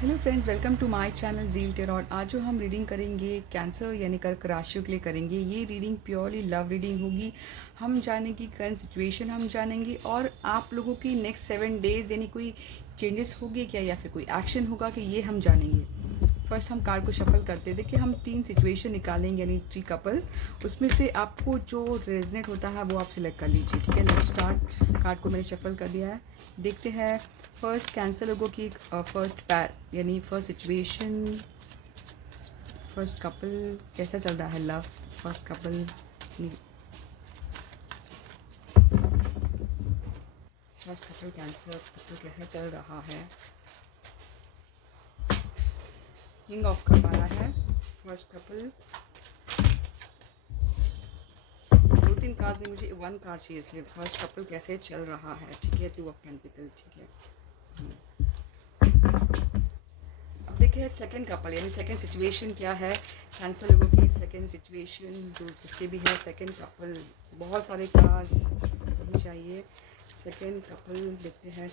Hello friends, welcome to my channel Zeal Tarot. आज जो हम रीडिंग करेंगे कैंसर यानी कर्क राशियों के लिए करेंगे। ये रीडिंग प्योरली लव रीडिंग होगी। हम जानेंगे करंट सिचुएशन, हम जानेंगे और आप लोगों की नेक्स्ट 7 डेज यानी कोई चेंजेस होगी क्या या फिर कोई एक्शन होगा कि ये हम जानेंगे। फर्स्ट हम कार्ड को शफल करते हैं। देखिए, हम 3 सिचुएशन निकालेंगे यानी 3 कपल्स। उसमें से आपको जो रेजनेट होता है वो आप सिलेक्ट कर लीजिए। ठीक है, लेट्स स्टार्ट। कार्ड को मैंने शफल कर दिया है। देखते हैं फर्स्ट कैंसर लोगों की फर्स्ट पैर यानी फर्स्ट सिचुएशन, फर्स्ट कपल कैसा चल रहा है love. First couple cancer couple कैसा चल रहा है। किंग ऑफ कप आ रहा है। फर्स्ट कपल 2-3 कार्ड नहीं, मुझे 1 कार्ड चाहिए सिर्फ। फर्स्ट कपल कैसे चल रहा है। ठीक है, 2 ऑफ पेंटिकल। ठीक है, अब देखिए सेकंड कपल यानी सेकंड सिचुएशन क्या है कैंसर लोगों की। सेकंड सिचुएशन जो जिसके भी है सेकंड कपल, बहुत सारे कार्ड्स नहीं चाहिए। सेकंड कपल देखते हैं।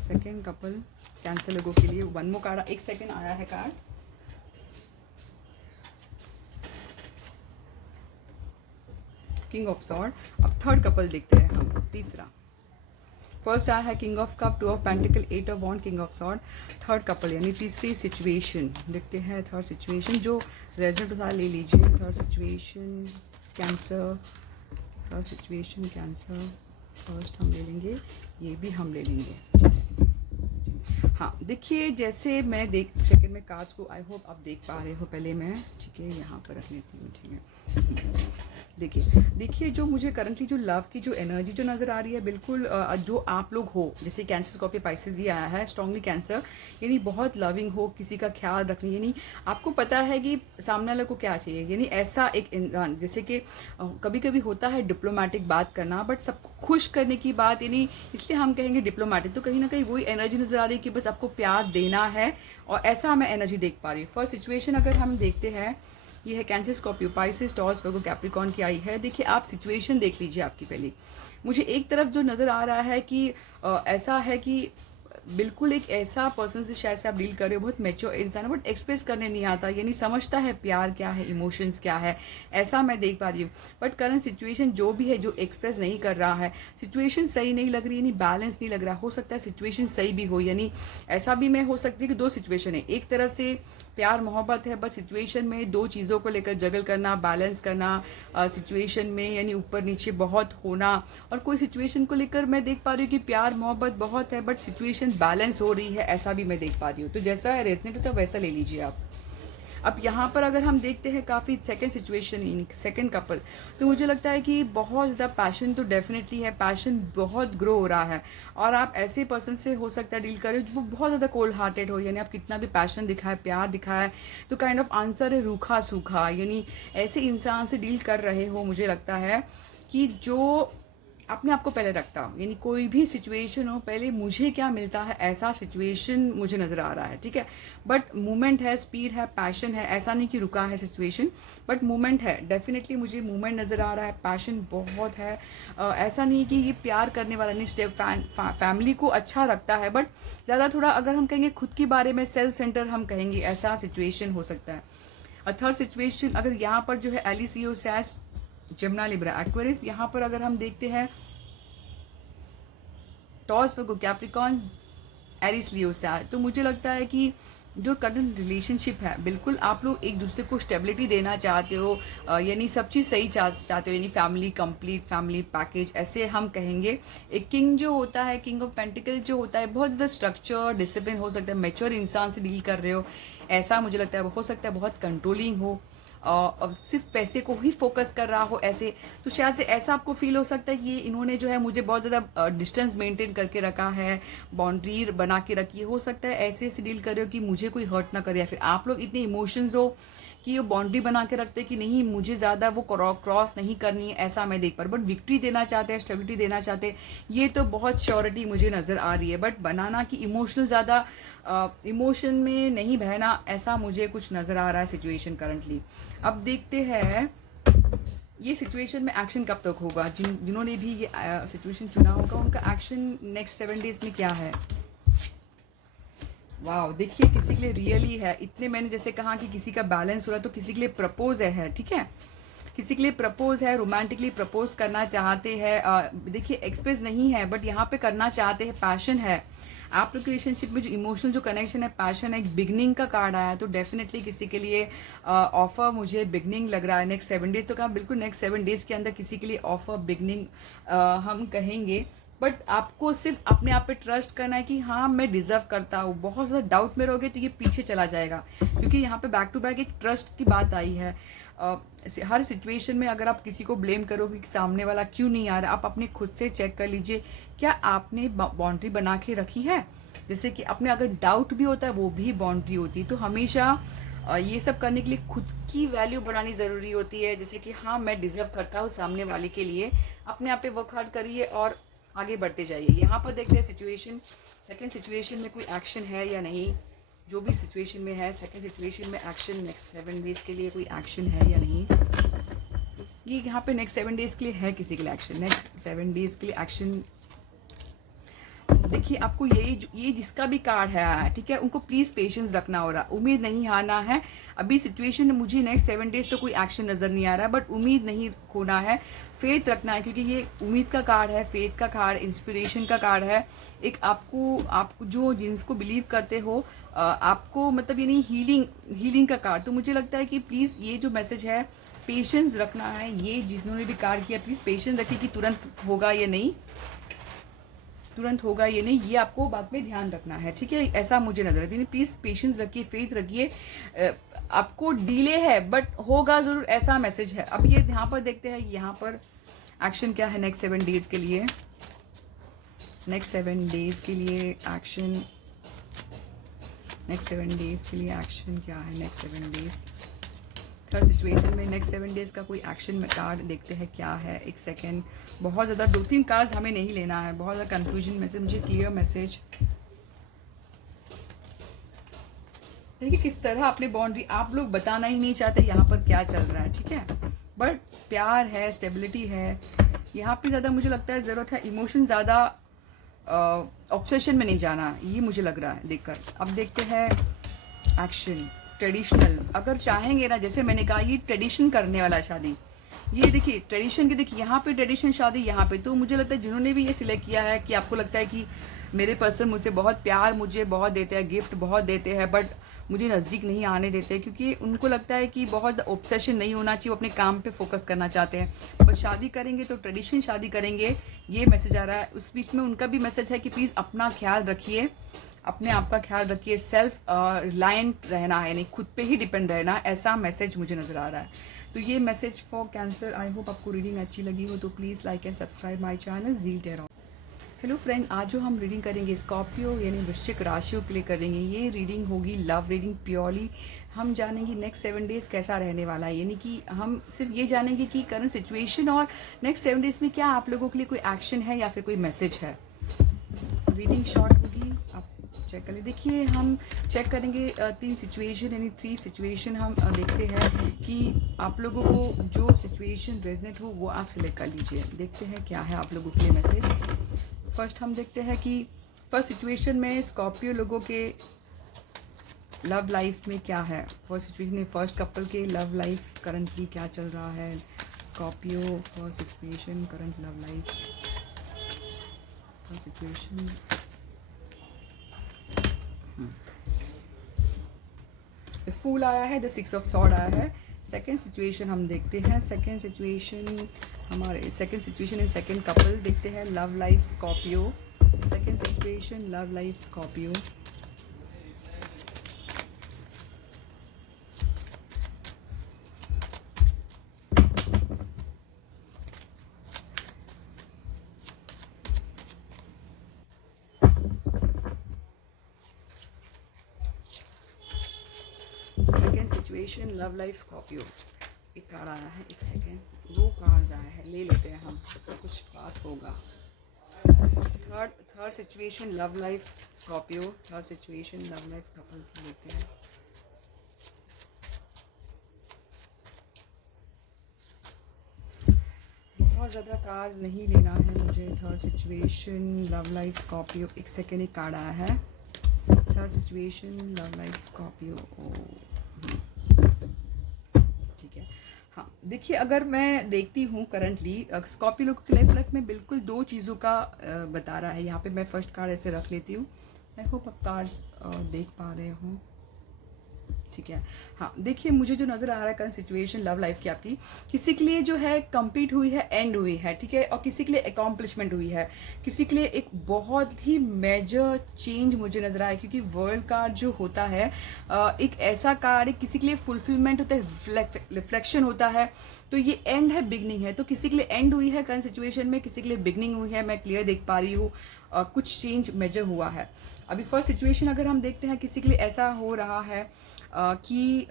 सेकंड कपल कैंसर लोगों के लिए 1 मोर कार्ड। 1 सेकंड आया है कार्ड। King of sword. अब थर्ड कपल देखते हैं हम, तीसरा। फर्स्ट आया है king of cup, 2 of pentacle, 8 of wand, king of sword. Third couple यानी तीसरी सिचुएशन देखते हैं। थर्ड सिचुएशन जो रेजल्ट होता है ले लीजिए। Third situation cancer, third situation cancer. First हम ले लेंगे, ये भी हम ले लेंगे। हाँ, देखिए जैसे मैं सेकंड में कार्ड्स को आई होप आप देख पा रहे हो। पहले मैं ठीक है यहाँ पर रख लेती हूँ। ठीक है, देखिए जो मुझे करंटली जो लव की जो एनर्जी जो नज़र आ रही है, बिल्कुल जो आप लोग हो, जैसे कैंसर स्कॉर्पियो पाइसेस ये आया है स्ट्रांगली कैंसर, यानी बहुत लविंग हो, किसी का ख्याल रखनी, यानी आपको पता है कि सामने वाले को क्या चाहिए। यानी ऐसा एक इंसान जैसे कि कभी कभी होता है डिप्लोमेटिक बात करना, बट सबको खुश करने की बात, यानी इसलिए हम कहेंगे डिप्लोमेटिक। तो कहीं ना कहीं वही एनर्जी नज़र आ रही है कि बस आपको प्यार देना है, और ऐसा मैं एनर्जी देख पा रही हूँ। फर्स्ट सिचुएशन अगर हम देखते हैं, ये है cancer Scorpio Pisces taurus Virgo Capricorn की आई है। देखिए आप सिचुएशन देख लीजिए आपकी पहले। मुझे एक तरफ जो नज़र आ रहा है कि ऐसा है कि बिल्कुल एक ऐसा पर्सन से शायद से आप डील कर रहे हो, बहुत मैच्योर इंसान है, बट एक्सप्रेस करने नहीं आता, यानी समझता है प्यार क्या है, इमोशंस क्या है, ऐसा मैं देख पा रही हूँ। बट करंट सिचुएशन जो भी है, जो एक्सप्रेस नहीं कर रहा है, सिचुएशन सही नहीं लग रही, यानी बैलेंस नहीं लग रहा। हो सकता है सिचुएशन सही भी हो, यानी ऐसा भी मैं हो सकती है कि 2 सिचुएशन है। एक तरफ से प्यार मोहब्बत है, बस सिचुएशन में 2 चीज़ों को लेकर जगल करना, बैलेंस करना सिचुएशन में, यानी ऊपर नीचे बहुत होना। और कोई सिचुएशन को लेकर मैं देख पा रही हूँ कि प्यार मोहब्बत बहुत है, बट सिचुएशन बैलेंस हो रही है, ऐसा भी मैं देख पा रही हूँ। तो जैसा रेजनेट होता है वैसा ले लीजिए आप। अब यहाँ पर अगर हम देखते हैं काफ़ी second situation in second couple, तो मुझे लगता है कि बहुत ज़्यादा पैशन तो डेफिनेटली है, पैशन बहुत ग्रो हो रहा है। और आप ऐसे पर्सन से हो सकता है डील करें जो बहुत ज़्यादा कोल्ड हार्टेड हो, यानी आप कितना भी पैशन दिखाए, प्यार दिखाए, तो काइंड ऑफ आंसर है रूखा सूखा। यानी ऐसे इंसान से डील कर रहे हो, मुझे लगता है कि जो अपने आप को पहले रखता, यानी कोई भी सिचुएशन हो पहले मुझे क्या मिलता है, ऐसा सिचुएशन मुझे नज़र आ रहा है। ठीक है, बट मूवमेंट है, स्पीड है, पैशन है, ऐसा नहीं कि रुका है सिचुएशन, बट मूवमेंट है। डेफिनेटली मुझे मूवमेंट नज़र आ रहा है, पैशन बहुत है। ऐसा नहीं कि ये प्यार करने वाला नहीं, स्टेप फैमिली को अच्छा रखता है, बट ज़्यादा थोड़ा अगर हम कहेंगे खुद के बारे में सेल्फ सेंटर हम कहेंगे, ऐसा सिचुएशन हो सकता है। थर्ड सिचुएशन अगर यहाँ पर जो है एलिसियो सैस जमुना लिब्रा एक्वेरियस, यहाँ पर अगर हम देखते हैं Taurus Virgo Capricorn Aries Leo सैज, तो मुझे लगता है कि जो करंट रिलेशनशिप है, बिल्कुल आप लोग एक दूसरे को स्टेबिलिटी देना चाहते हो, यानी सब चीज़ सही चाहते हो, यानी फैमिली कंप्लीट फैमिली पैकेज ऐसे हम कहेंगे। एक किंग जो होता है, किंग ऑफ पेंटिकल जो होता है, बहुत ज़्यादा स्ट्रक्चर डिसिप्लिन हो सकता है, मैच्योर इंसान से डील कर रहे हो, ऐसा मुझे लगता है। हो सकता है बहुत कंट्रोलिंग हो, और सिर्फ पैसे को ही फोकस कर रहा हो ऐसे, तो शायद से ऐसा आपको फील हो सकता है कि इन्होंने जो है मुझे बहुत ज़्यादा डिस्टेंस मेंटेन करके रखा है, बाउंड्री बना के रखी है। हो सकता है ऐसे से डील कर रहे हो कि मुझे कोई हर्ट ना करे, या फिर आप लोग इतने इमोशंस हो कि वो बाउंड्री बना के रखते हैं कि नहीं मुझे ज़्यादा वो क्रॉस नहीं करनी है, ऐसा मैं देख पा रही हूँ। बट विक्ट्री देना चाहते हैं, स्टेबिलिटी देना चाहते हैं, ये तो बहुत श्योरिटी मुझे नज़र आ रही है। बट बनाना कि इमोशनल ज़्यादा इमोशन में नहीं बहना, ऐसा मुझे कुछ नज़र आ रहा है सिचुएशन करंटली। अब देखते हैं ये सिचुएशन में एक्शन कब तक होगा? जिन्होंने भी ये सिचुएशन चुना होगा उनका एक्शन नेक्स्ट 7 डेज में क्या है? वाह, देखिए किसी के लिए रियली है। इतने मैंने जैसे कहा कि किसी का बैलेंस हो रहा है, तो किसी के लिए प्रपोज है, ठीक है, किसी के लिए प्रपोज है, रोमांटिकली प्रपोज करना चाहते हैं। देखिए एक्सप्रेस नहीं है बट यहाँ पे करना चाहते हैं, पैशन है आप लोग के रिलेशनशिप में। जो इमोशनल जो कनेक्शन है, पैशन है, एक बिगनिंग का कार्ड आया है, तो डेफिनेटली किसी के लिए ऑफर मुझे बिगनिंग लग रहा है नेक्स्ट 7 डेज। तो कहा बिल्कुल नेक्स्ट 7 डेज के अंदर किसी के लिए ऑफर बिगनिंग हम कहेंगे। बट आपको सिर्फ अपने आप पे ट्रस्ट करना है कि हाँ मैं डिजर्व करता हूँ। बहुत ज़्यादा डाउट में रहोगे तो ये पीछे चला जाएगा, क्योंकि यहाँ पे बैक टू बैक एक ट्रस्ट की बात आई है। हर सिचुएशन में अगर आप किसी को ब्लेम करोगे कि सामने वाला क्यों नहीं आ रहा, आप अपने खुद से चेक कर लीजिए क्या आपने बाउंड्री बना के रखी है। जैसे कि अपने अगर डाउट भी होता है वो भी बाउंड्री होती है। तो हमेशा ये सब करने के लिए खुद की वैल्यू बढ़ानी ज़रूरी होती है। जैसे कि हाँ मैं डिजर्व करता हूँ सामने वाले के लिए, अपने आप पे वर्क हार्ड करिए और आगे बढ़ते जाइए। यहाँ पर देखते हैं सिचुएशन, सेकंड सिचुएशन में कोई एक्शन है या नहीं। जो भी सिचुएशन में है, सेकंड सिचुएशन में एक्शन नेक्स्ट 7 डेज के लिए कोई एक्शन है या नहीं। ये यहाँ पे नेक्स्ट 7 डेज के लिए है किसी के लिए एक्शन, नेक्स्ट 7 डेज के लिए एक्शन। देखिए आपको ये जिसका भी कार्ड है, ठीक है, उनको प्लीज पेशेंस रखना हो रहा, उम्मीद नहीं हारना है। अभी सिचुएशन में मुझे नेक्स्ट 7 डेज तो कोई एक्शन नजर नहीं आ रहा है, बट उम्मीद नहीं खोना है, फेथ रखना है, क्योंकि ये उम्मीद का कार्ड है, फेथ का कार्ड, इंस्पिरेशन का कार्ड है। एक आपको जो जिनको बिलीव करते हो, आपको मतलब ये नहीं हीलिंग का कार्ड। तो मुझे लगता है कि प्लीज ये जो मैसेज है पेशेंस रखना है। ये जिन्होंने भी कार्ड किया प्लीज पेशेंस रखिए कि तुरंत होगा या नहीं, तुरंत होगा ये नहीं, ये आपको बाद में ध्यान रखना है, ठीक है। ऐसा मुझे नजर आता है, प्लीज पेशेंस रखिए, फेथ रखिए। आपको डिले है बट होगा जरूर, ऐसा मैसेज है। अब ये यहाँ पर देखते हैं यहाँ पर एक्शन क्या है नेक्स्ट 7 डेज के लिए। नेक्स्ट 7 डेज के लिए एक्शन, नेक्स्ट 7 डेज के लिए एक्शन क्या है नेक्स्ट 7 डेज। थर्ड सिचुएशन में नेक्स्ट 7 डेज का कोई एक्शन में कार्ड देखते हैं क्या है। एक सेकेंड, बहुत ज़्यादा 2-3 कार्ड हमें नहीं लेना है, बहुत ज़्यादा कंफ्यूजन में से मुझे क्लियर मैसेज। देखिए किस तरह अपने बाउंड्री आप लोग बताना ही नहीं चाहते यहाँ पर क्या चल रहा है, ठीक है, बट प्यार है, स्टेबिलिटी है यहाँ पे। ज़्यादा मुझे लगता है ज़रूरत है इमोशन, ज़्यादा ऑब्सेशन में नहीं जाना, ये मुझे लग रहा है देखकर। अब देखते हैं एक्शन। ट्रेडिशनल अगर चाहेंगे ना, जैसे मैंने कहा ये ट्रेडिशन करने वाला शादी, ये देखिए ट्रेडिशन की, देखिए यहाँ पे ट्रेडिशन शादी यहाँ पे। तो मुझे लगता है जिन्होंने भी ये सिलेक्ट किया है कि आपको लगता है कि मेरे पर्सन मुझसे बहुत प्यार मुझे बहुत देते हैं, गिफ्ट बहुत देते हैं, बट मुझे नज़दीक नहीं आने देते, क्योंकि उनको लगता है कि बहुत ऑब्सेशन नहीं होना चाहिए, वो अपने काम पे फोकस करना चाहते हैं। पर शादी करेंगे तो ट्रेडिशन शादी करेंगे, ये मैसेज आ रहा है। उस बीच में उनका भी मैसेज है कि प्लीज़ अपना ख्याल रखिए, अपने आप का ख्याल रखिए, सेल्फ रिलायंट रहना है, यानी खुद पे ही डिपेंड रहना, ऐसा मैसेज मुझे नज़र आ रहा है। तो ये message for Cancer. I hope आपको रीडिंग अच्छी लगी हो, तो please like and subscribe my channel Zeal Tarot. Hello friend, आज जो हम रीडिंग करेंगे स्कॉर्पियो यानी वृश्चिक राशियों के लिए करेंगे। ये रीडिंग होगी लव रीडिंग प्योरली। हम जानेंगे नेक्स्ट 7 डेज कैसा रहने वाला है, यानी कि हम सिर्फ ये जानेंगे कि करंट सिचुएशन और नेक्स्ट 7 डेज में क्या आप लोगों के लिए कोई एक्शन है या फिर कोई मैसेज है। रीडिंग शॉर्ट होगी, आप चेक कर ले। देखिए हम चेक करेंगे 3 सिचुएशन, यानी 3 सिचुएशन हम देखते हैं कि आप लोगों को जो सिचुएशन रेजनेट हो वो आप सिलेक्ट कर लीजिए। देखते हैं क्या है आप लोगों के लिए मैसेज। फर्स्ट हम देखते हैं कि फर्स्ट सिचुएशन में स्कॉर्पियो लोगों के लव लाइफ में क्या है। फर्स्ट सिचुएशन में फर्स्ट कपल के लव लाइफ करंटली क्या चल रहा है। Scorpio first situation current love life, first situation. Fool आया है, द 6 ऑफ सॉर्ड आया है। सेकेंड सिचुएशन हम देखते हैं। सेकेंड सिचुएशन हमारे second situation in second couple देखते हैं love life Scorpio. Second situation love life Scorpio. Second situation love life Scorpio. एक कार्ड आया है, एक सेकेंड, 2 कार्ड आया है, ले लेते हैं हम, कुछ बात होगा। Third situation love life Scorpio, third situation love life couple की लेते हैं। बहुत ज़्यादा कार्ड्स नहीं लेना है मुझे। Third situation love life Scorpio, एक सेकेंड एक कार्ड आया है। Third situation love life Scorpio, ठीक है। हाँ देखिए, अगर मैं देखती हूँ करंटली स्कॉर्पियो लोगों की लाइफ में बिल्कुल दो चीज़ों का बता रहा है। यहाँ पे मैं फर्स्ट कार्ड ऐसे रख लेती हूँ। आई होप आप कार्ड्स देख पा रहे हो, ठीक है। हाँ देखिए, मुझे जो नज़र आ रहा है करंट सिचुएशन लव लाइफ की आपकी, किसी के लिए जो है कंप्लीट हुई है, एंड हुई है, ठीक है, और किसी के लिए अकॉम्प्लिशमेंट हुई है, किसी के लिए एक बहुत ही मेजर चेंज मुझे नज़र आया। क्योंकि वर्ल्ड कार्ड जो होता है एक ऐसा कार्ड है, किसी के लिए फुलफिलमेंट होता है, रिफ्लेक्शन होता है। तो ये एंड है, बिगनिंग है। तो किसी के लिए एंड हुई है करंट सिचुएशन में, किसी के लिए बिगनिंग हुई है। मैं क्लियर देख पा रही हूँ, कुछ चेंज मेजर हुआ है। अभी फर्स्ट सिचुएशन अगर हम देखते हैं, किसी के लिए ऐसा हो रहा है कि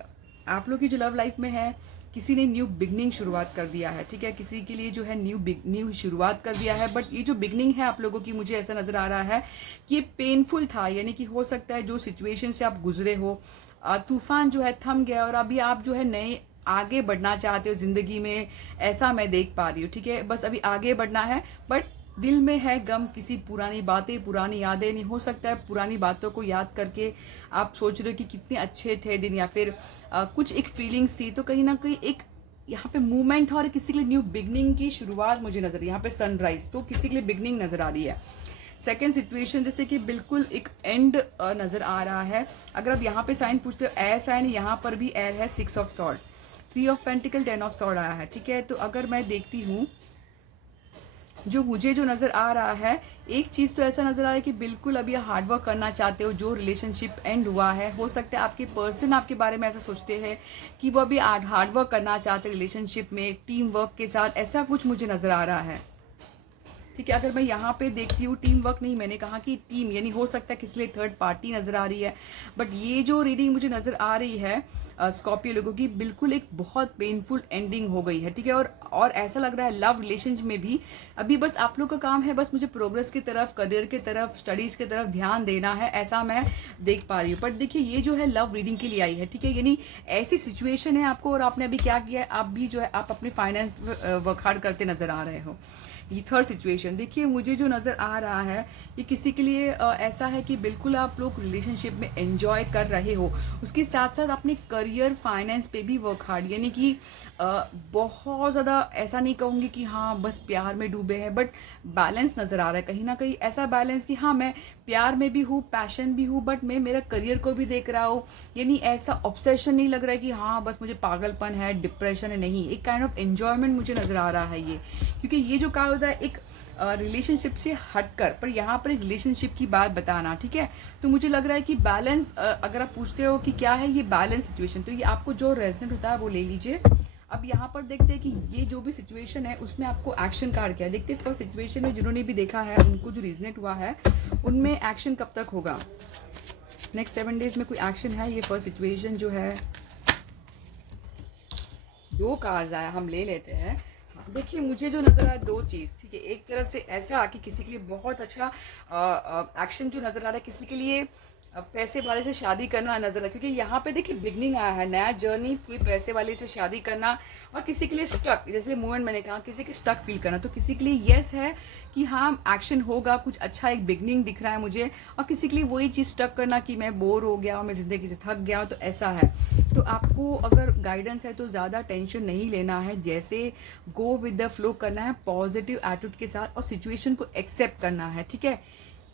आप लोग की जो लव लाइफ में है, किसी ने न्यू बिगनिंग शुरुआत कर दिया है, ठीक है। किसी के लिए जो है न्यू शुरुआत कर दिया है। बट ये जो बिगनिंग है आप लोगों की, मुझे ऐसा नज़र आ रहा है कि ये पेनफुल था। यानी कि हो सकता है जो सिचुएशन से आप गुजरे हो, तूफान जो है थम गया और अभी आप जो है नए आगे बढ़ना चाहते हो ज़िंदगी में, ऐसा मैं देख पा रही हूँ, ठीक है। बस अभी आगे बढ़ना है, बट दिल में है गम, किसी पुरानी बातें, पुरानी यादें। नहीं हो सकता है पुरानी बातों को याद करके आप सोच रहे हो कि कितने अच्छे थे दिन, या फिर कुछ एक फीलिंग्स थी। तो कहीं ना कहीं एक यहाँ पे मूवमेंट है और किसी के लिए न्यू बिगनिंग की शुरुआत मुझे नजर, यहाँ पे सनराइज, तो किसी के लिए बिगनिंग नजर आ रही है। सेकेंड सिचुएशन जैसे कि बिल्कुल एक एंड नजर आ रहा है। अगर आप यहाँ पे साइन पूछते हो, एयर साइन, यहाँ पर भी एयर है, 6 of sword, 3 of pentacle, 10 of sword आया है, ठीक है। तो अगर मैं देखती हूँ, जो मुझे जो नज़र आ रहा है, एक चीज़ तो ऐसा नज़र आ रहा है कि बिल्कुल अभी हार्डवर्क करना चाहते हो। जो रिलेशनशिप एंड हुआ है, हो सकता है आपके पर्सन आपके बारे में ऐसा सोचते हैं कि वो अभी हार्डवर्क करना चाहते हैं रिलेशनशिप में, टीम वर्क के साथ, ऐसा कुछ मुझे नज़र आ रहा है, ठीक है। अगर मैं यहाँ पे देखती हूँ, टीम वर्क नहीं, मैंने कहा कि टीम, यानी हो सकता है किसी लिए थर्ड पार्टी नजर आ रही है। बट ये जो रीडिंग मुझे नजर आ रही है स्कॉर्पियो लोगों की, बिल्कुल एक बहुत पेनफुल एंडिंग हो गई है, ठीक है। और ऐसा लग रहा है लव रिलेशनशिप में भी अभी बस आप लोग का काम है, बस मुझे प्रोग्रेस की तरफ, करियर की तरफ, स्टडीज की तरफ ध्यान देना है, ऐसा मैं देख पा रही हूँ। बट देखिए, ये जो है लव रीडिंग के लिए आई है, ठीक है। यानी ऐसी सिचुएशन है आपको, और आपने अभी क्या किया है, आप भी जो है आप अपने फाइनेंस वर्क हार्ड करते नजर आ रहे हो। ये थर्ड सिचुएशन देखिए, मुझे जो नज़र आ रहा है, ये किसी के लिए ऐसा है कि बिल्कुल आप लोग रिलेशनशिप में एंजॉय कर रहे हो, उसके साथ साथ अपने करियर, फाइनेंस पे भी वर्क हार्ड। यानी कि बहुत ज़्यादा ऐसा नहीं कहूँगी कि हाँ बस प्यार में डूबे हैं, बट बैलेंस नज़र आ रहा है कहीं ना कहीं, ऐसा बैलेंस कि हाँ मैं प्यार में भी हूँ, पैशन भी हूँ, बट मैं मेरा करियर को भी देख रहा हूँ। यानी ऐसा ऑब्सेशन नहीं लग रहा है कि हाँ बस मुझे पागलपन है, डिप्रेशन है, नहीं, एक काइंड ऑफ एंजॉयमेंट मुझे नज़र आ रहा है ये। क्योंकि ये जो कहा होता है एक रिलेशनशिप से हटकर, पर यहाँ पर एक रिलेशनशिप की बात बताना, ठीक है। तो मुझे लग रहा है कि बैलेंस, अगर आप पूछते हो कि क्या है ये बैलेंस सिचुएशन, तो ये आपको जो रेजनेट होता है वो ले लीजिए। अब यहाँ पर देखते हैं कि ये जो भी सिचुएशन है उसमें आपको एक्शन कार्ड क्या है, देखते हैं फर्स्ट सिचुएशन में जिन्होंने भी देखा है उनको जो रिजनेट हुआ है उनमें एक्शन कब तक होगा, नेक्स्ट 7 डेज में कोई एक्शन है। ये फर्स्ट सिचुएशन जो है, 2 कार्ड्स आया, हम ले लेते हैं। देखिए, मुझे जो नजर आया दो चीज, ठीक है। एक तरफ से ऐसा कि किसी के लिए बहुत अच्छा एक्शन जो नजर आ रहा है, किसी के लिए पैसे वाले से शादी करना नजर आ, क्योंकि यहाँ पे देखिए बिगनिंग आया है, नया जर्नी, कोई पैसे वाले से शादी करना, और किसी के लिए स्टक, जैसे मूवमेंट मैंने कहा, किसी के स्टक फील करना। तो किसी के लिए यस है कि हाँ एक्शन होगा, कुछ अच्छा एक बिगनिंग दिख रहा है मुझे, और किसी के लिए वही चीज स्टक करना कि मैं बोर हो गया हूँ, मैं जिंदगी से थक गया हूँ, तो ऐसा है। तो आपको अगर गाइडेंस है तो ज़्यादा टेंशन नहीं लेना है, जैसे गो विद द फ्लो करना है, पॉजिटिव एटीट्यूड के साथ, और सिचुएशन को एक्सेप्ट करना है, ठीक है।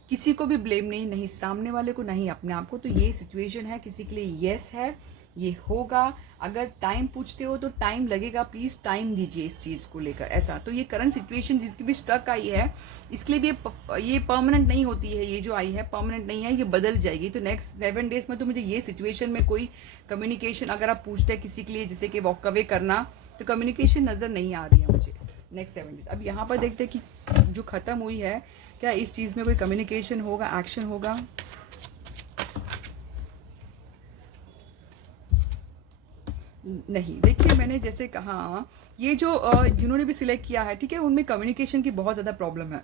किसी को भी ब्लेम नहीं, नहीं सामने वाले को, नहीं अपने आप को। तो ये सिचुएशन है, किसी के लिए यस है, ये होगा। अगर टाइम पूछते हो तो टाइम लगेगा, प्लीज टाइम दीजिए इस चीज को लेकर, ऐसा। तो ये करंट सिचुएशन जिसकी भी स्टक आई है, इसके लिए भी ये परमानेंट नहीं होती है, ये जो आई है परमानेंट नहीं है, ये बदल जाएगी। तो नेक्स्ट 7 डेज में तो मुझे ये सिचुएशन में कोई कम्युनिकेशन, अगर आप पूछते हैं किसी के लिए जैसे कि वॉक अवे करना, तो कम्युनिकेशन नजर नहीं आ रही है मुझे नेक्स्ट 7 डेज। अब यहाँ पर देखते हैं कि जो खत्म हुई है, क्या इस चीज में कोई कम्युनिकेशन होगा, एक्शन होगा। नहीं, देखिए मैंने जैसे कहा, ये जो जिन्होंने भी सिलेक्ट किया है, ठीक है, उनमें कम्युनिकेशन की बहुत ज़्यादा प्रॉब्लम है।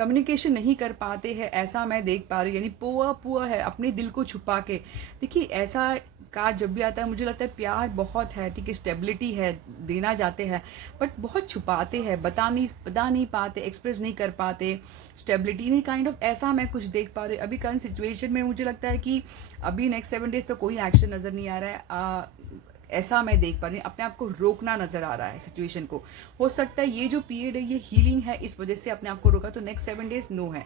कम्युनिकेशन नहीं कर पाते हैं, ऐसा मैं देख पा रही हूँ। यानी पुआ पुआ है, अपने दिल को छुपा के। देखिए ऐसा कार्ड जब भी आता है मुझे लगता है प्यार बहुत है, ठीक है, स्टेबिलिटी है, देना चाहते हैं, बट बहुत छुपाते हैं, बता नहीं पाते, एक्सप्रेस नहीं कर पाते, स्टेबिलिटी नहीं, काइंड ऑफ ऐसा मैं कुछ देख पा रही हूँ अभी करंट सिचुएशन में। मुझे लगता है कि अभी नेक्स्ट 7 डेज तो कोई एक्शन नज़र नहीं आ रहा है, ऐसा मैं देख पा रही हूँ। अपने आप को रोकना नजर आ रहा है सिचुएशन को। हो सकता है ये जो पीरियड है ये हीलिंग है, इस वजह से अपने आप को रोका, तो नेक्स्ट 7 डेज नो है।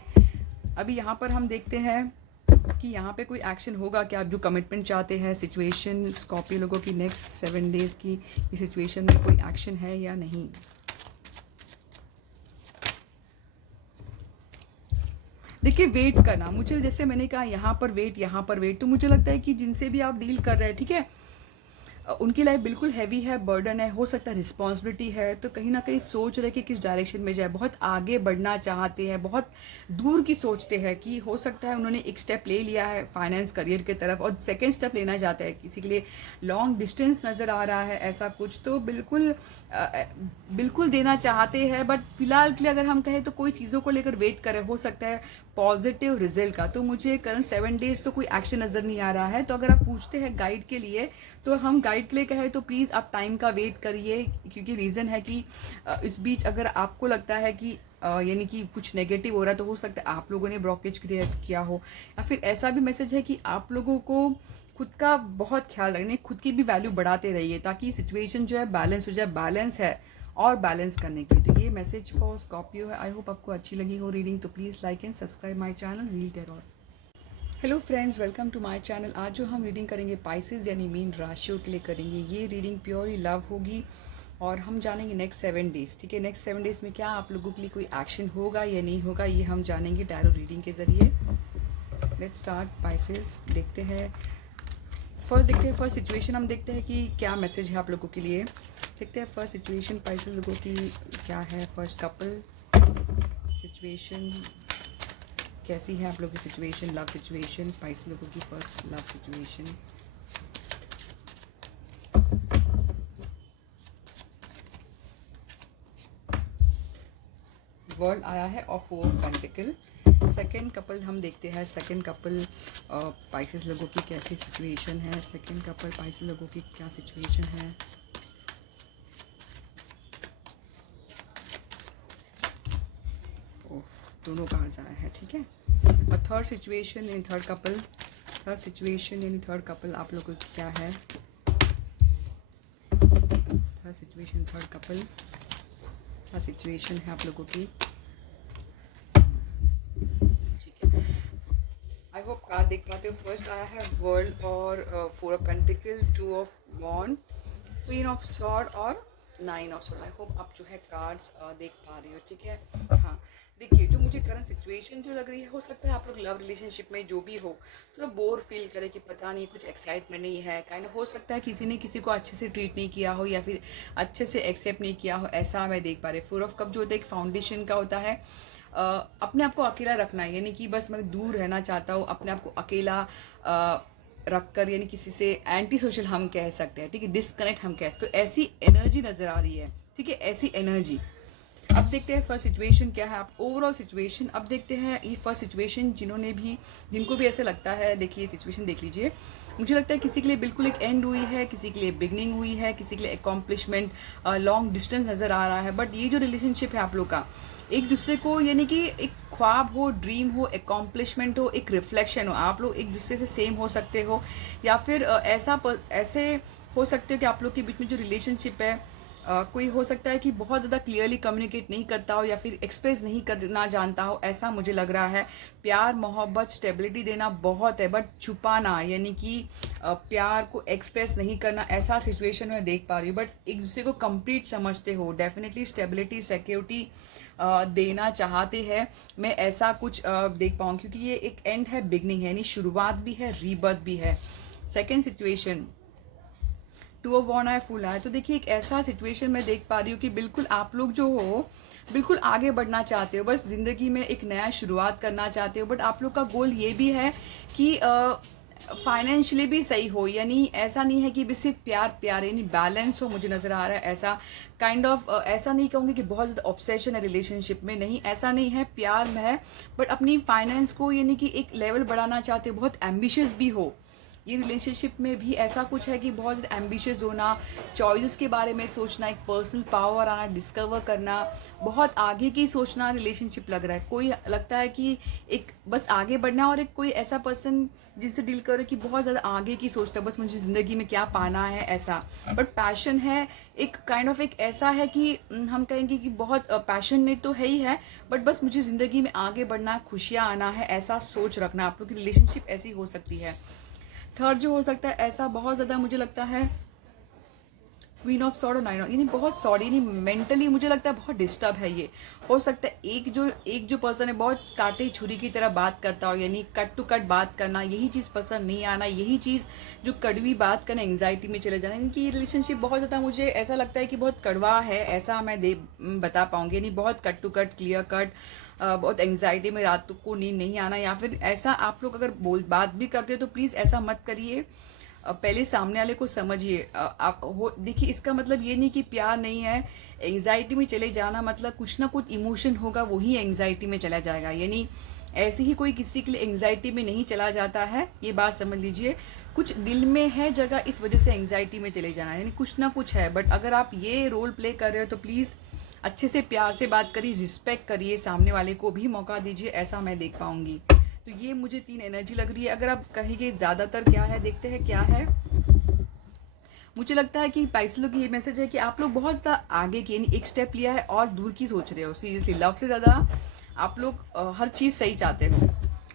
अभी यहाँ पर हम देखते हैं कि यहाँ पे कोई एक्शन होगा क्या, आप जो कमिटमेंट चाहते हैं। सिचुएशन स्कॉर्पियो लोगों की नेक्स्ट 7 डेज की इस सिचुएशन में कोई एक्शन है या नहीं। देखिए वेट करना, मुझे जैसे मैंने कहा यहाँ पर वेट, यहाँ पर वेट, तो मुझे लगता है कि जिनसे भी आप डील कर रहे हैं, ठीक है, उनकी लाइफ बिल्कुल हैवी है, बर्डन है, हो सकता है रिस्पॉन्सिबिलिटी है, तो कहीं ना कहीं सोच रहे कि किस डायरेक्शन में जाए, बहुत आगे बढ़ना चाहते हैं, बहुत दूर की सोचते हैं कि हो सकता है उन्होंने एक स्टेप ले लिया है फाइनेंस करियर की तरफ और सेकंड स्टेप लेना चाहते हैं, किसी के लिए लॉन्ग डिस्टेंस नज़र आ रहा है ऐसा कुछ, तो बिल्कुल देना चाहते हैं, बट फिलहाल के लिए अगर हम कहें तो कोई चीज़ों को लेकर वेट करें, हो सकता है पॉजिटिव रिजल्ट का। तो मुझे करंट 7 डेज तो कोई एक्शन नज़र नहीं आ रहा है। तो अगर आप पूछते हैं गाइड के लिए, तो हम गाइड के लिए कहें तो प्लीज़ आप टाइम का वेट करिए, क्योंकि रीज़न है कि इस बीच अगर आपको लगता है कि यानी कि कुछ नेगेटिव हो रहा है, तो हो सकता है आप लोगों ने ब्लॉकेज क्रिएट किया हो, या फिर ऐसा भी मैसेज है कि आप लोगों को खुद का बहुत ख्याल रखने, खुद की भी वैल्यू बढ़ाते रहिए, ताकि सिचुएशन जो है बैलेंस हो जाए। बैलेंस है और बैलेंस करने की, तो ये मैसेज फॉर स्कॉर्पियो है। आई होप आपको अच्छी लगी हो रीडिंग, तो please like and subscribe my channel Zeal Terror. Hello friends, welcome to my channel. आज जो हम रीडिंग करेंगे पाइसेस यानी मीन राशियों के लिए करेंगे। ये रीडिंग प्योरली लव होगी और हम जानेंगे नेक्स्ट 7 डेज, ठीक है। नेक्स्ट 7 डेज में क्या आप लोगों के लिए कोई एक्शन होगा या नहीं होगा, ये हम जानेंगे टैरो रीडिंग के जरिए। Let's start Pisces. देखते हैं फर्स्ट सिचुएशन, हम देखते हैं कि क्या मैसेज है आप लोगों के लिए। देखते हैं फर्स्ट सिचुएशन पाइसेस लोगों की क्या है। फर्स्ट कपल सिचुएशन कैसी है आप लोगों की सिचुएशन, लव सिचुएशन, पाइसेस लोगों की फर्स्ट लव सिचुएशन। वर्ल्ड आया है और 4 ऑफ पेंटिकल। सेकेंड कपल हम देखते हैं, सेकेंड कपल पाइसेस लोगों की कैसी सिचुएशन है। सेकेंड कपल पाइसेस लोगों की क्या सिचुएशन है। दोनों कार्ड्स आए हैं, ठीक है। और थर्ड सिचुएशन यानी थर्ड कपल, थर्ड सिचुएशन यानी थर्ड कपल आप लोगों की क्या है। थर्ड सिचुएशन थर्ड कपल क्या सिचुएशन है आप लोगों की, ठीक है। आई होप कार्ड देख पाते हो। फर्स्ट आया है वर्ल्ड और 4 of pentacle, 2 of wand, queen of sword और 9 ऑफ सॉर्ड। आई होप आप जो है कार्ड्स देख पा रहे हो, ठीक है। हाँ देखिए, जो मुझे करंट सिचुएशन जो लग रही है, हो सकता है आप लोग लव रिलेशनशिप में जो भी हो थोड़ा बोर फील करे कि पता नहीं कुछ एक्साइटमेंट नहीं है, काइंड हो सकता है किसी ने किसी को अच्छे से ट्रीट नहीं किया हो या फिर अच्छे से एक्सेप्ट नहीं किया हो, ऐसा मैं देख पा रही। 4 ऑफ कप जो होता है एक फाउंडेशन का होता है, अपने आप को अकेला रखना है, यानी कि बस मैं दूर रहना चाहता हूँ, अपने आप को अकेला रख कर, यानी किसी से एंटी सोशल हम कह सकते हैं, ठीक है, डिस्कनेक्ट हम कह सकते, तो ऐसी एनर्जी नजर आ रही है, ठीक है, ऐसी एनर्जी। अब देखते हैं फर्स्ट सिचुएशन क्या है, आप ओवरऑल सिचुएशन अब देखते हैं। ये फर्स्ट सिचुएशन जिनको भी ऐसे लगता है, देखिए सिचुएशन देख लीजिए। मुझे लगता है किसी के लिए बिल्कुल एक एंड हुई है, किसी के लिए बिगनिंग हुई है, किसी के लिए अकॉम्प्लिशमेंट, लॉन्ग डिस्टेंस नज़र आ रहा है। बट ये जो रिलेशनशिप है आप लोग का, एक दूसरे को यानी कि एक ख्वाब हो, ड्रीम हो, अकॉम्प्लिशमेंट हो, एक रिफ्लेक्शन हो, आप लोग एक दूसरे से सेम हो सकते हो, या फिर ऐसे हो सकते हो कि आप लोग के बीच में जो रिलेशनशिप है कोई हो सकता है कि बहुत ज़्यादा क्लियरली कम्युनिकेट नहीं करता हो या फिर एक्सप्रेस नहीं करना जानता हो, ऐसा मुझे लग रहा है। प्यार मोहब्बत स्टेबिलिटी देना बहुत है, बट छुपाना यानी कि प्यार को एक्सप्रेस नहीं करना, ऐसा सिचुएशन में देख पा रही हूँ। बट एक दूसरे को कंप्लीट समझते हो, डेफिनेटली स्टेबिलिटी सिक्योरिटी देना चाहते हैं, मैं ऐसा कुछ देख पाऊँ, क्योंकि ये एक एंड है, बिगनिंग है, यानी शुरुआत भी है, रीबर्थ भी है। सेकेंड सिचुएशन 2 ऑफ वॉन्ड आया, फुल आया, तो देखिए एक ऐसा सिचुएशन मैं देख पा रही हूँ कि बिल्कुल आप लोग जो हो बिल्कुल आगे बढ़ना चाहते हो, बस जिंदगी में एक नया शुरुआत करना चाहते हो, बट आप लोग का गोल ये भी है कि फाइनेंशियली भी सही हो, यानी ऐसा नहीं है कि बस सिर्फ प्यार प्यार, यानी बैलेंस हो, मुझे नजर आ रहा है ऐसा काइंड ऑफ। ऐसा नहीं कहूंगी कि बहुत ज्यादा ऑब्सेशन है रिलेशनशिप में, नहीं ऐसा नहीं है, प्यार में है, बट अपनी फाइनेंस को यानी कि एक लेवल बढ़ाना चाहते हो, बहुत एम्बिशियस भी हो। ये रिलेशनशिप में भी ऐसा कुछ है कि बहुत एम्बिशियस होना, चॉइस के बारे में सोचना, एक पर्सनल पावर आना, डिस्कवर करना, बहुत आगे की सोचना रिलेशनशिप लग रहा है। कोई लगता है कि एक बस आगे बढ़ना, और एक कोई ऐसा पर्सन जिससे डील करो कि बहुत ज़्यादा आगे की सोचता है, बस मुझे ज़िंदगी में क्या पाना है ऐसा। बट पैशन है एक काइंड ऑफ, एक ऐसा है कि हम कहेंगे कि बहुत पैशनेट तो है ही है, बट बस मुझे ज़िंदगी में आगे बढ़ना है, खुशियाँ आना है, ऐसा सोच रखना। आप लोग की रिलेशनशिप ऐसी हो सकती है। थर्ड जो हो सकता है ऐसा बहुत ज़्यादा मुझे लगता है क्वीन ऑफ सॉर्ड और नाइन ऑफ, यानी बहुत सॉरी, यानी मेंटली मुझे लगता है बहुत डिस्टर्ब है ये। हो सकता है एक जो पर्सन है बहुत काटे छुरी की तरह बात करता हो, यानी कट टू कट बात करना, यही चीज़ पसंद नहीं आना, यही चीज़ जो कड़वी बात करना, एंग्जाइटी में चले जाना। इनकी रिलेशनशिप बहुत ज़्यादा मुझे ऐसा लगता है कि बहुत कड़वा है, ऐसा मैं बता पाऊंगी, यानी बहुत cut to cut, clear cut, बहुत एंग्जाइटी में रात को नींद नहीं आना, या फिर ऐसा आप लोग अगर बात भी करते हो तो प्लीज़ ऐसा मत करिए, पहले सामने वाले को समझिए। आप हो देखिए, इसका मतलब ये नहीं कि प्यार नहीं है, एंग्जाइटी में चले जाना मतलब कुछ ना कुछ इमोशन होगा, वही एंग्जाइटी में चला जाएगा, यानी ऐसे ही कोई किसी के लिए एंग्जाइटी में नहीं चला जाता है, ये बात समझ लीजिए। कुछ दिल में है जगह, इस वजह से एंग्जाइटी में चले जाना, यानी कुछ ना कुछ है। बट अगर आप ये रोल प्ले कर रहे हो तो प्लीज़ अच्छे से प्यार से बात करिए, रिस्पेक्ट करिए, सामने वाले को भी मौका दीजिए, ऐसा मैं देख पाऊंगी। तो ये मुझे 3 एनर्जी लग रही है। अगर आप कहेंगे ज़्यादातर क्या है, देखते हैं क्या है। मुझे लगता है कि पाइसेलो की ये मैसेज है कि आप लोग बहुत ज़्यादा आगे की, यानी एक स्टेप लिया है और दूर की सोच रहे हो। सीरियसली लव से ज़्यादा आप लोग हर चीज़ सही चाहते हो।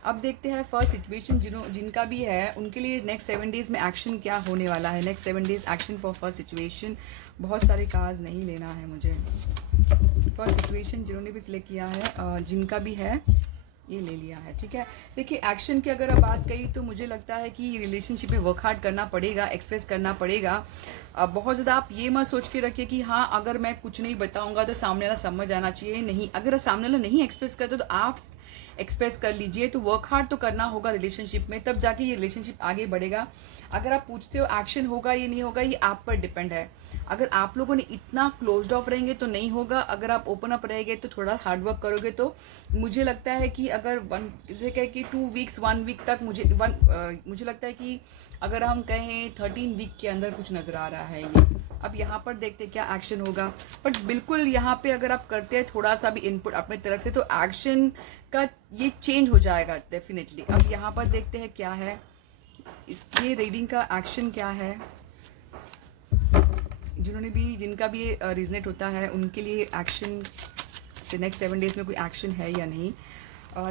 अब देखते हैं फर्स्ट सिचुएशन जिनका भी है उनके लिए नेक्स्ट 7 डेज में एक्शन क्या होने वाला है। Next 7 days action for first situation. बहुत सारे कार्ड्स नहीं लेना है मुझे। फर्स्ट सिचुएशन जिन्होंने भी सिलेक्ट किया है, जिनका भी है ये ले लिया है, ठीक है। देखिए एक्शन की अगर आप बात कही तो मुझे लगता है कि रिलेशनशिप में वर्क हार्ड करना पड़ेगा, एक्सप्रेस करना पड़ेगा। बहुत ज़्यादा आप ये मत सोच के रखिए कि हाँ अगर मैं कुछ नहीं बताऊंगा तो सामने वाला समझ आना चाहिए, नहीं। अगर सामने वाला नहीं एक्सप्रेस करते तो आप एक्सप्रेस कर लीजिए। तो वर्क हार्ड तो करना होगा रिलेशनशिप में, तब जाके ये रिलेशनशिप आगे बढ़ेगा। अगर आप पूछते हो एक्शन होगा ये नहीं होगा, ये आप पर डिपेंड है। अगर आप लोगों ने इतना क्लोज्ड ऑफ रहेंगे तो नहीं होगा, अगर आप ओपन अप रहेंगे तो थोड़ा हार्ड वर्क करोगे तो मुझे लगता है कि अगर जैसे कहे कि 2 वीक्स 1 वीक तक मुझे लगता है कि अगर हम कहें 13 वीक के अंदर कुछ नजर आ रहा है ये। अब यहाँ पर देखते क्या एक्शन होगा, बट बिल्कुल यहाँ पे अगर आप करते हैं थोड़ा सा भी इनपुट अपनी तरफ से तो एक्शन का ये चेंज हो जाएगा डेफिनेटली। अब यहाँ पर देखते हैं क्या है, इसकी रीडिंग का एक्शन क्या है। जिनका भी रीजनेट होता है उनके लिए एक्शन से नेक्स्ट 7 डेज में कोई एक्शन है या नहीं।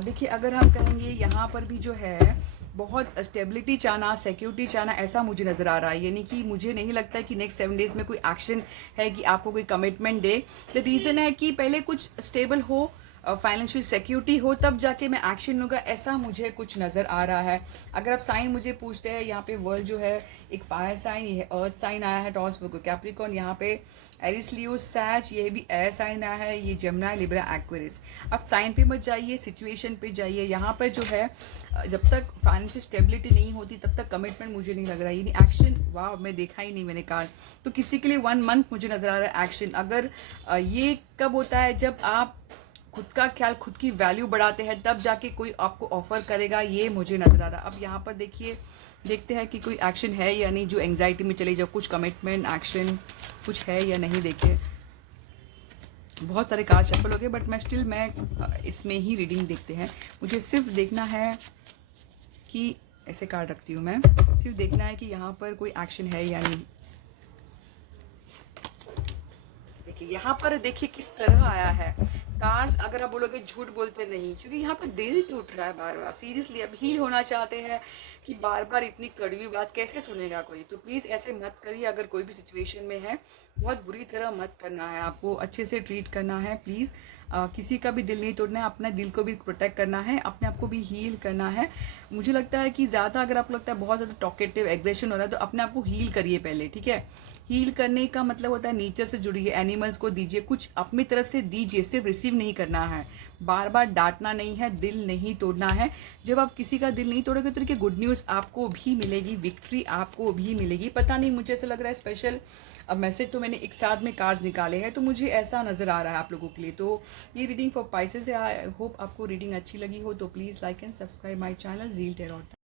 देखिए अगर हम कहेंगे यहाँ पर भी जो है बहुत स्टेबिलिटी चाहना, सिक्योरिटी चाहना, ऐसा मुझे नजर आ रहा है। यानी कि मुझे नहीं लगता है कि नेक्स्ट 7 डेज में कोई एक्शन है कि आपको कोई कमिटमेंट दे। द रीजन है कि पहले कुछ स्टेबल हो, फाइनेंशियल सिक्योरिटी हो, तब जाके मैं एक्शन लूँगा, ऐसा मुझे कुछ नज़र आ रहा है। अगर आप साइन मुझे पूछते हैं, यहाँ पे वर्ल्ड जो है एक फायर साइन, ये अर्थ साइन आया है, टॉस वर्गो कैप्रिकॉर्न, यहाँ पे एरिस लियो सैच, ये भी एयर साइन आया है, ये जमुना लिब्रा एक्वेरियस। अब साइन पे मत जाइए, सिचुएशन पे जाइए। यहाँ पर जो है जब तक फाइनेंशियल स्टेबिलिटी नहीं होती तब तक कमिटमेंट मुझे नहीं लग रहा है, यानी एक्शन। वाह, मैं देखा ही नहीं मैंने कार्ड। तो किसी के लिए 1 मंथ मुझे नजर आ रहा है एक्शन। अगर ये कब होता है, जब आप खुद का ख्याल, खुद की वैल्यू बढ़ाते हैं, तब जाके कोई आपको ऑफर करेगा, ये मुझे नजर आ रहा है। अब यहाँ पर देखिए, देखते हैं कि कोई एक्शन है या नहीं, जो एंग्जाइटी में चले जाओ, कुछ कमिटमेंट एक्शन कुछ है या नहीं। देखिए बहुत सारे कार्ड शफल हो गए, बट मैं इसमें ही रीडिंग देखते हैं। मुझे सिर्फ देखना है कि ऐसे कार्ड रखती हूँ मैं, सिर्फ देखना है कि यहाँ पर कोई एक्शन है या नहीं। देखिए यहाँ पर देखिए किस तरह आया है कार्ड्स। अगर आप बोलोगे झूठ बोलते नहीं, क्योंकि यहाँ पर दिल टूट रहा है बार बार। सीरियसली अब हील होना चाहते हैं कि बार बार इतनी कड़वी बात कैसे सुनेगा कोई। तो प्लीज़ ऐसे मत करिए। अगर कोई भी सिचुएशन में है, बहुत बुरी तरह मत करना है, आपको अच्छे से ट्रीट करना है प्लीज़। किसी का भी दिल नहीं तोड़ना है, अपना दिल को भी प्रोटेक्ट करना है, अपने आप को भी हील करना है। मुझे लगता है कि ज़्यादा अगर आपको लगता है बहुत ज़्यादा टॉकेटिव एग्रेशन हो रहा है, तो अपने आप को हील करिए पहले, ठीक है। हील करने का मतलब होता है नेचर से जुड़िए, एनिमल्स को दीजिए, कुछ अपनी तरफ से दीजिए, सिर्फ रिसीव नहीं करना है। बार बार डांटना नहीं है, दिल नहीं तोड़ना है। जब आप किसी का दिल नहीं तोड़ोगे तो देखिए गुड न्यूज़ आपको भी मिलेगी, विक्ट्री आपको भी मिलेगी। पता नहीं, मुझे ऐसा लग रहा है स्पेशल अब मैसेज तो मैंने एक साथ में कार्ड्स निकाले हैं तो मुझे ऐसा नज़र आ रहा है आप लोगों के लिए। तो ये रीडिंग फॉर पाइसेस है। आई होप आपको रीडिंग अच्छी लगी हो तो please like and subscribe my channel Zeal टेरॉट।